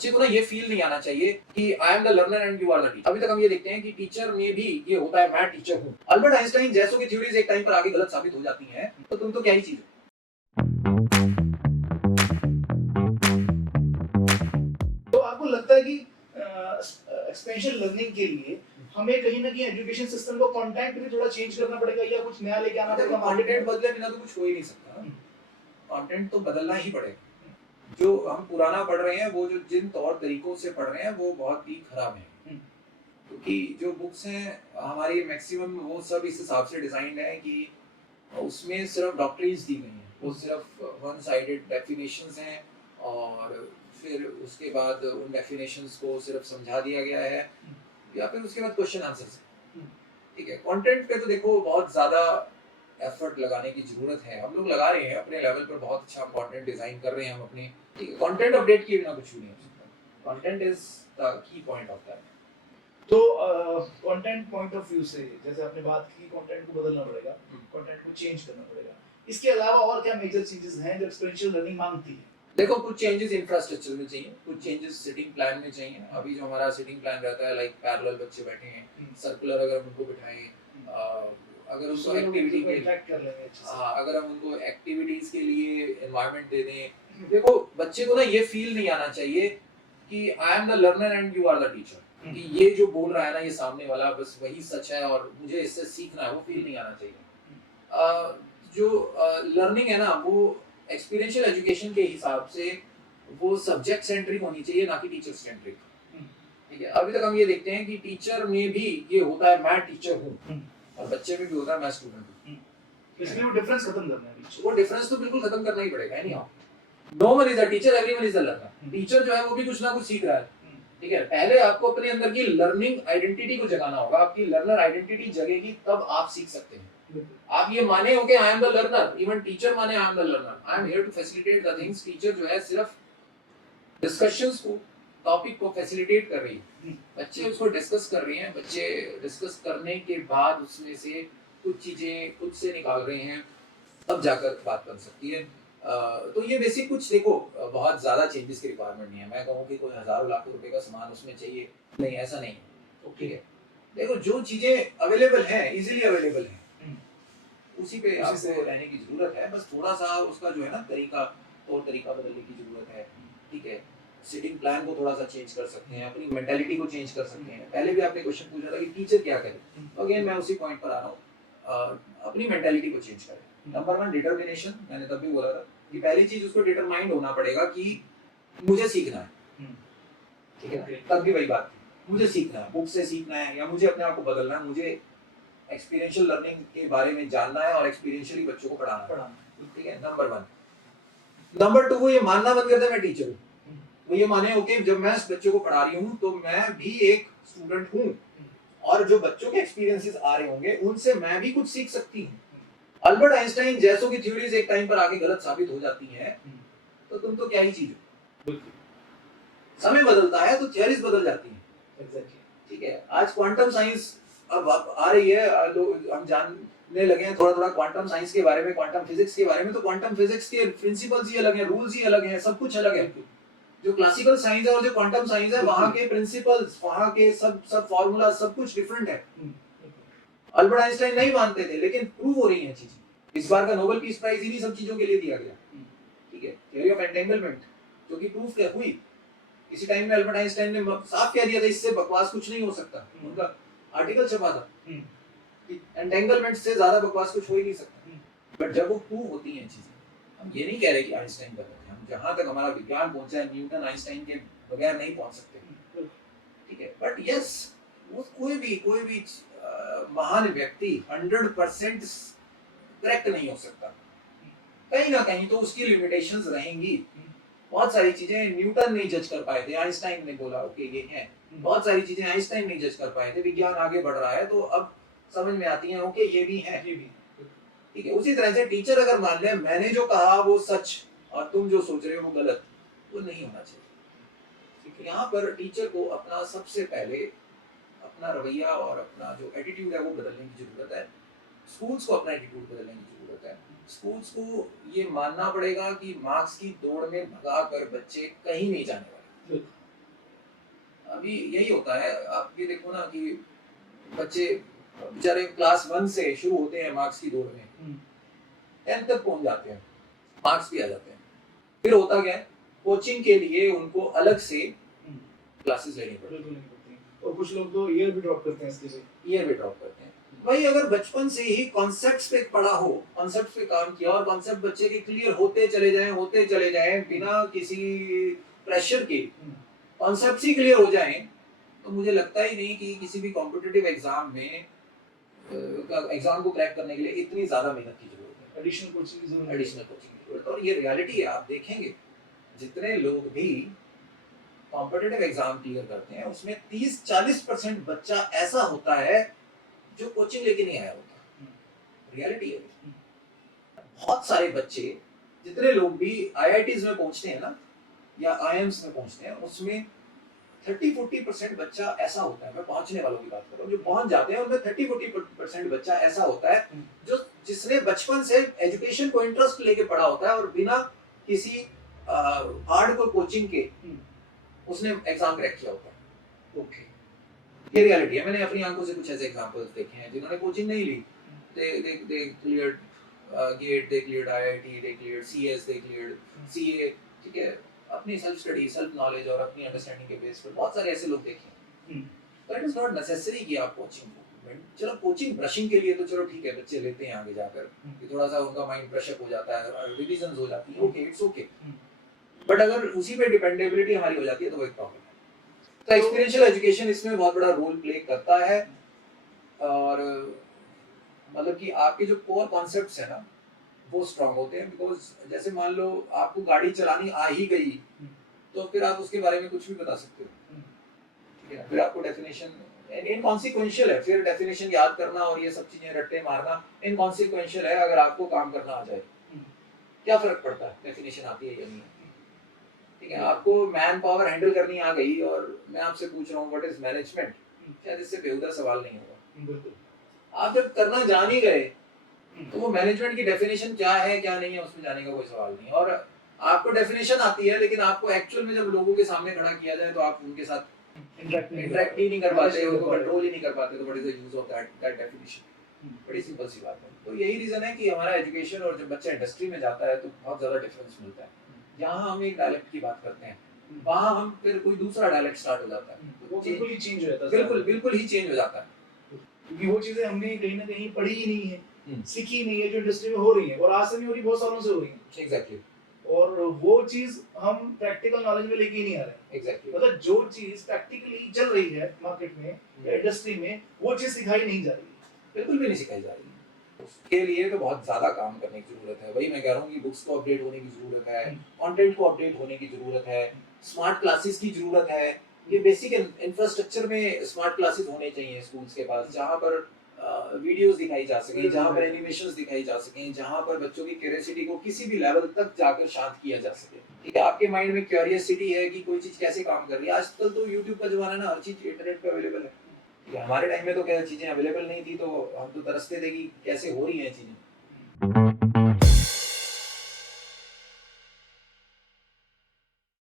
बच्चे को ना ये फील नहीं आना चाहिए कि I am the learner and you are the teacher. अभी तक हम ये देखते हैं कि टीचर में भी ये होता है, मैं टीचर हूँ। अल्बर्ट आइंस्टाइन जैसों की थ्योरीज एक टाइम पर आगे गलत साबित हो जाती हैं, तो तुम तो क्या ही चीज हो। तो आपको लगता है कि एक्सपेंशन लर्निंग के लिए हमें कहीं ना कहीं एजुकेशन सिस्टम को कंटेंट भी थोड़ा चेंज करना पड़ेगा या कुछ नया लेके आना पड़ेगा? कंटेंट बदले बिना तो कुछ हो ही नहीं सकता। कंटेंट तो बदलना ही पड़ेगा। जो हम पुराना पढ़ रहे हैं, वो जो जिन तौर तरीकों से पढ़ रहे हैं वो बहुत ही खराब है। क्योंकि जो बुक्स हैं हमारी मैक्सिमम वो सब इस हिसाब से डिजाइंड है कि उसमें सिर्फ डॉक्ट्रिन्स दी गई हैं, वो सिर्फ वन साइडेड डेफिनेशंस हैं और फिर उसके बाद उन डेफिनेशंस को सिर्फ समझा दिया गया है या फिर उसके बाद क्वेश्चन आंसर्स हैं। ठीक है, कंटेंट पे तो देखो बहुत ज़्यादा एफर्ट लगाने की ज़रूरत है, हम लोग लगा रहे हैं अपने लेवल पर, बहुत अच्छा कंटेंट डिज़ाइन कर रहे हैं हम अपने। ठीक है, कंटेंट अपडेट किए बिना कुछ भी नहीं हो सकता। Content is the key point of that. तो कंटेंट पॉइंट ऑफ व्यू से जैसे आपने बात की, कंटेंट को बदलना पड़ेगा, कंटेंट को चेंज करना पड़ेगा, इसके अलावा और क्या मेजर चेंजेस हैं जो एक्सपेरिएंशियल लर्निंग मांगती है? देखो, कुछ चेंजेस इंफ्रास्ट्रक्चर में चाहिए, कुछ चेंजेस सिटिंग प्लान में चाहिए। अभी जो हमारा सिटिंग प्लान रहता है, लाइक पैरेलल बच्चे बैठे हैं, सर्कुलर अगर उनको बिठाएं, अगर उनको एक्टिविटी के इंटरेक्ट कर लेंगे अच्छे से, अगर हम उनको एक्टिविटीज के लिए एनवायरनमेंट दे दें। देखो, बच्चे को ना ये फील नहीं आना चाहिए कि I am the learner and you are the teacher, कि ये जो बोल रहा है ना ये सामने वाला बस वही सच है और मुझे इससे सीखना है, वो फील नहीं आना चाहिए। जो लर्निंग है ना, वो एक्सपीरियंशियल एजुकेशन के हिसाब से वो सब्जेक्ट सेंट्रिक होनी चाहिए, ना कि टीचर सेंट्रिक। ठीक है, अभी तक हम ये देखते हैं कि टीचर में भी ये होता है, मैं टीचर हूँ, और बच्चे में भी होता है, मैं स्टूडेंट हूँ। इसलिए वो डिफरेंस खत्म करना है। वो डिफरेंस तो बिल्कुल खत्म करना ही पड़ेगा। नहीं, no one is a teacher, everyone is a learner. Teacher जो है वो भी कुछ ना कुछ सीख रहा है। ठीक है, पहले आपको अपने अंदर की लर्निंग आइडेंटिटी को जगाना होगा। आपकी लर्नर आइडेंटिटी जगेगी तब आप सीख सकते हैं। आप ये माने हो कि I am the learner, even teacher माने I am the learner, I am here to facilitate the things. Teacher जो है सिर्फ डिस्कशंस को, टॉपिक को फैसिलिटेट कर रही है, बच्चे उसको डिस्कस कर रहे हैं। बच्चे डिस्कस करने के बाद उसमें से कुछ चीजें खुद से निकाल रहे हैं, तब जाकर बात बन सकती है। तो ये बेसिक कुछ देखो, बहुत ज़्यादा चेंजेस की रिक्वायरमेंट नहीं है। मैं कहूँ कि कोई हज़ारों लाखों रुपए का सामान उसमें चाहिए, नहीं, ऐसा नहीं है। ठीक है, देखो जो चीज़ें अवेलेबल हैं, इजीली अवेलेबल हैं, उसी पे आपको रहने की ज़रूरत है। बस थोड़ा सा उसका जो है ना तरीका, तौर तरीका बदलने की ज़रूरत है। ठीक है, सिटिंग प्लान को थोड़ा सा चेंज कर सकते हैं, अपनी मेंटालिटी को चेंज कर सकते हैं। पहले भी आपने क्वेश्चन पूछा था कि टीचर क्या करे, तो अगेन मैं उसी पॉइंट पर आ रहा हूँ, अपनी मेंटालिटी को चेंज करें। नंबर 1 डिटर्मिनेशन, मैंने तब भी बोला था कि पहली चीज उसको डिटरमाइंड होना पड़ेगा कि मुझे सीखना है। ठीक है, तब भी वही बात, मुझे सीखना है, बुक से सीखना है या मुझे अपने आप को बदलना है, मुझे एक्सपीरियंशियल लर्निंग के बारे में जानना है और एक्सपीरियंशियली बच्चों को पढ़ाना है। ठीक है, नंबर 1। नंबर 2, वो ये मानना बंद कर दे मैं टीचर हूँ। वो ये माने ओके, जब मैं बच्चों को पढ़ा रही हूँ तो मैं भी एक स्टूडेंट हूँ और जो बच्चों के एक्सपीरियंसेस आ रहे होंगे उनसे मैं भी कुछ सीख सकती हूँ। अल्बर्ट आइंस्टाइन जैसों की थ्योरीज एक टाइम पर आगे गलत साबित हो जाती हैं, तो तुम तो क्या ही चीज हो। समय बदलता है तो थ्योरीज बदल जाती हैं। एग्जैक्टली। ठीक है, आज क्वांटम साइंस अब आ रही है, हम जानने लगे हैं थोड़ा थोड़ा क्वांटम साइंस के बारे में, क्वांटम फिजिक्स के बारे में। तो क्वांटम फिजिक्स के प्रिंसिपल्स ही अलग हैं, रूल्स ही अलग हैं, सब कुछ अलग है। जो क्लासिकल साइंस है और जो क्वांटम साइंस है, वहां के प्रिंसिपल्स, वहां के सब फॉर्मूला सब कुछ डिफरेंट है। अल्बर्ट आइंस्टाइन नहीं मानते थे, लेकिन प्रूव हो रही हैं चीजें। इस बार का नोबेल पीस प्राइज इन्हीं सब चीजों के लिए दिया गया। ठीक है, थ्योरी ऑफ एंटेंगलमेंट जो कि प्रूफ क्या हुई इसी टाइम में। अल्बर्ट आइंस्टाइन ने साफ कह दिया था इससे बकवास कुछ नहीं हो सकता। उनका आर्टिकल छपा था कि एंटेंगलमेंट से ज्यादा बकवास कुछ हो ही नहीं सकता। बट जब वो प्रूव होती हैं चीजें, हम ये नहीं कह रहे कि आइंस्टाइन गलत है, हम जहां तक हमारा विज्ञान पहुंचा है, न्यूटन आइंस्टाइन के बगैर नहीं पहुंच सकते। ठीक है, बट यस, वो कोई भी महान व्यक्ति 100% करेक्ट नहीं हो सकता। कहीं ना कहीं तो उसकी लिमिटेशंस रहेंगी। बहुत सारी चीजें न्यूटन नहीं जज कर पाए थे, आइंस्टाइन ने बोला ओके ये है। बहुत सारी चीजें आइंस्टाइन नहीं जज कर पाए थे। विज्ञान आगे बढ़ रहा है तो अब समझ में आती हैं, ओके ये भी है, ये भी। ठीक है, उसी तरह से टीचर अगर मान ले मैंने जो कहा वो सच और तुम जो सोच रहे हो वो गलत, वो नहीं होना चाहिए। यहाँ पर टीचर को अपना सबसे पहले अपना रवैया और अपना जो एटीट्यूड है वो बदलने की जरूरत है। स्कूल्स को अपना एटीट्यूड बदलने की जरूरत है। स्कूल्स को ये मानना पड़ेगा कि मार्क्स की दौड़ में भगा कर बच्चे कहीं नहीं जाने वाले। अभी यही होता है, आप ये देखो ना कि बच्चे बेचारे क्लास 1 से शुरू होते हैं मार्क्स की दौड़ में, 10th तक पहुंच जाते हैं, मार्क्स भी आ जाते हैं। फिर होता क्या है, कोचिंग के लिए उनको अलग से क्लासेस लेनी पड़ती बिल्कुल नहीं पड़ती, और कुछ लोग तो ईयर भी ड्रॉप करते हैं इसके लिए। है, ईयर भी ड्रॉप करते हैं। भाई अगर बचपन से ही कॉन्सेप्ट्स पे पढ़ा हो, कॉन्सेप्ट्स पे काम किया और कॉन्सेप्ट बच्चे के क्लियर होते चले जाएं बिना किसी प्रेशर के, कॉन्सेप्ट्स ही क्लियर हो जाएं, तो मुझे लगता ही नहीं कि किसी भी कॉम्पिटिटिव एग्जाम में एग्जाम को क्रैक करने के लिए इतनी ज्यादा मेहनत की जरूरत है, एडिशनल कोचिंग की जरूरत है। एडिशनल कोचिंग की जरूरत है। और ये रियलिटी है, आप देखेंगे जितने लोग भी कॉम्पिटिटिव एग्जाम क्लियर करते हैं उसमें 30-40% बच्चा ऐसा होता है जो कोचिंग लेके नहीं आया होता, रियलिटी है। बहुत सारे बच्चे, जितने लोग भी आईआईटीज में पहुंचते हैं ना या आईएम्स में पहुंचते हैं, उसमें 30-40% बच्चा ऐसा होता है, मैं पहुंचने वालों की बात कर रहा हूँ, जो पहुंच जाते हैं उनमें 30-40% बच्चा ऐसा होता है जो जिसने बचपन से एजुकेशन को इंटरेस्ट लेके पढ़ा होता है और बिना किसी हार्डकोर कोचिंग के उसने एग्जाम क्रैक किया होता है। ओके, ये रियलिटी है। मैंने अपनी आंखों से कुछ ऐसे एग्जांपल्स देखे हैं जिन्होंने कोचिंग नहीं ली, they cleared GATE, they cleared IIT, they cleared CS, they cleared CA, ठीक है, अपनी सेल्फ स्टडी, सेल्फ नॉलेज और अपनी अंडरस्टैंडिंग के बेस पर बहुत सारे ऐसे लोग देखे हैं। तो इट इज नॉट नेसेसरी कि आप कोचिंग को, चलो कोचिंग ब्रशिंग के लिए तो चलो ठीक है, बच्चे लेते हैं आगे जाकर कि थोड़ा सा उनका माइंड ब्रश अप हो जाता है, रिविजन्स हो जाती है, ओके इट्स ओके, बट अगर उसी पे डिपेंडेबिलिटी हमारी हो जाती है तो वो एक प्रॉब्लम है। तो एक्सपीरियंशियल एजुकेशन इसमें बहुत बड़ा रोल प्ले करता है, और मतलब कि आपके जो कोर कॉन्सेप्ट्स है ना वो स्ट्रांग होते हैं। बिकॉज जैसे मान लो आपको गाड़ी चलानी आ ही गई तो फिर आप उसके बारे में कुछ भी बता सकते हो, ठीक है, फिर आपको डेफिनेशन इनकॉन्सिक्वेंशियल है, फिर डेफिनेशन याद करना और ये सब चीजें रट्टे मारना इनकॉन्सिक्वेंशियल है अगर आपको काम करना आ जाए। क्या फर्क पड़ता है डेफिनेशन आती है या नहीं, ठीक है, आपको मैन पावर हैंडल करनी आ गई और मैं आपसे पूछ रहा हूँ व्हाट इज मैनेजमेंट, शायद इससे बेहुदा सवाल नहीं होगा। बिल्कुल, आप जब करना जान ही गए तो वो मैनेजमेंट की डेफिनेशन क्या है क्या नहीं है उसमें जाने का कोई सवाल नहीं। और आपको डेफिनेशन आती है लेकिन आपको एक्चुअल में जब लोगों के सामने खड़ा किया जाए तो आप उनके साथ इंटरेक्ट ही नहीं कर पाते, उनको कंट्रोल ही नहीं कर पाते, तो what is the use of that definition. बड़ी सिंपल सी बात है। तो यही रीजन है कि हमारा एजुकेशन और जब बच्चा इंडस्ट्री में जाता है तो बहुत ज्यादा डिफरेंस मिलता है। यहाँ हम एक डायलेक्ट की बात करते हैं, वहाँ हम फिर कोई दूसरा डायलेक्ट स्टार्ट हो जाता है, वो बिल्कुल ही चेंज हो जाता है। बिल्कुल ही चेंज हो जाता है, क्योंकि वो चीजें हमने कहीं ना कहीं पढ़ी ही नहीं है, सीखी नहीं है, जो इंडस्ट्री में हो रही है और आज से नहीं हो रही, बहुत सालों से हो रही है। एग्जैक्टली, और वो चीज हम प्रैक्टिकल नॉलेज में लेके ही नहीं आ रहे। एग्जैक्टली, मतलब जो चीज प्रैक्टिकली चल रही है मार्केट में या इंडस्ट्री में, वो चीज सिखाई नहीं जा रही है, बिल्कुल भी नहीं सिखाई जा रही है। उसके लिए तो बहुत ज्यादा काम करने की जरूरत है। वही मैं कह रहा हूँ कि बुक्स को अपडेट होने की जरूरत है, कंटेंट को अपडेट होने की जरूरत है, स्मार्ट क्लासेस की जरूरत है। ये बेसिक इंफ्रास्ट्रक्चर में स्मार्ट क्लासेस होने चाहिए स्कूल्स के पास, जहाँ पर वीडियोस दिखाई जा सके, जहाँ पर एनिमेशंस दिखाई जा सके, जहाँ पर बच्चों की क्यूरियोसिटी को किसी भी लेवल तक जाकर शांत किया जा सके। ठीक है, आपके माइंड में क्यूरियोसिटी है कि कोई चीज कैसे काम कर रही है। आजकल तो यूट्यूब का जमाना है ना, हर चीज इंटरनेट पे अवेलेबल है। हमारे टाइम में तो क्या चीजें अवेलेबल नहीं थी, तो हम तो तरसते थे कि कैसे हो रही हैं चीजें।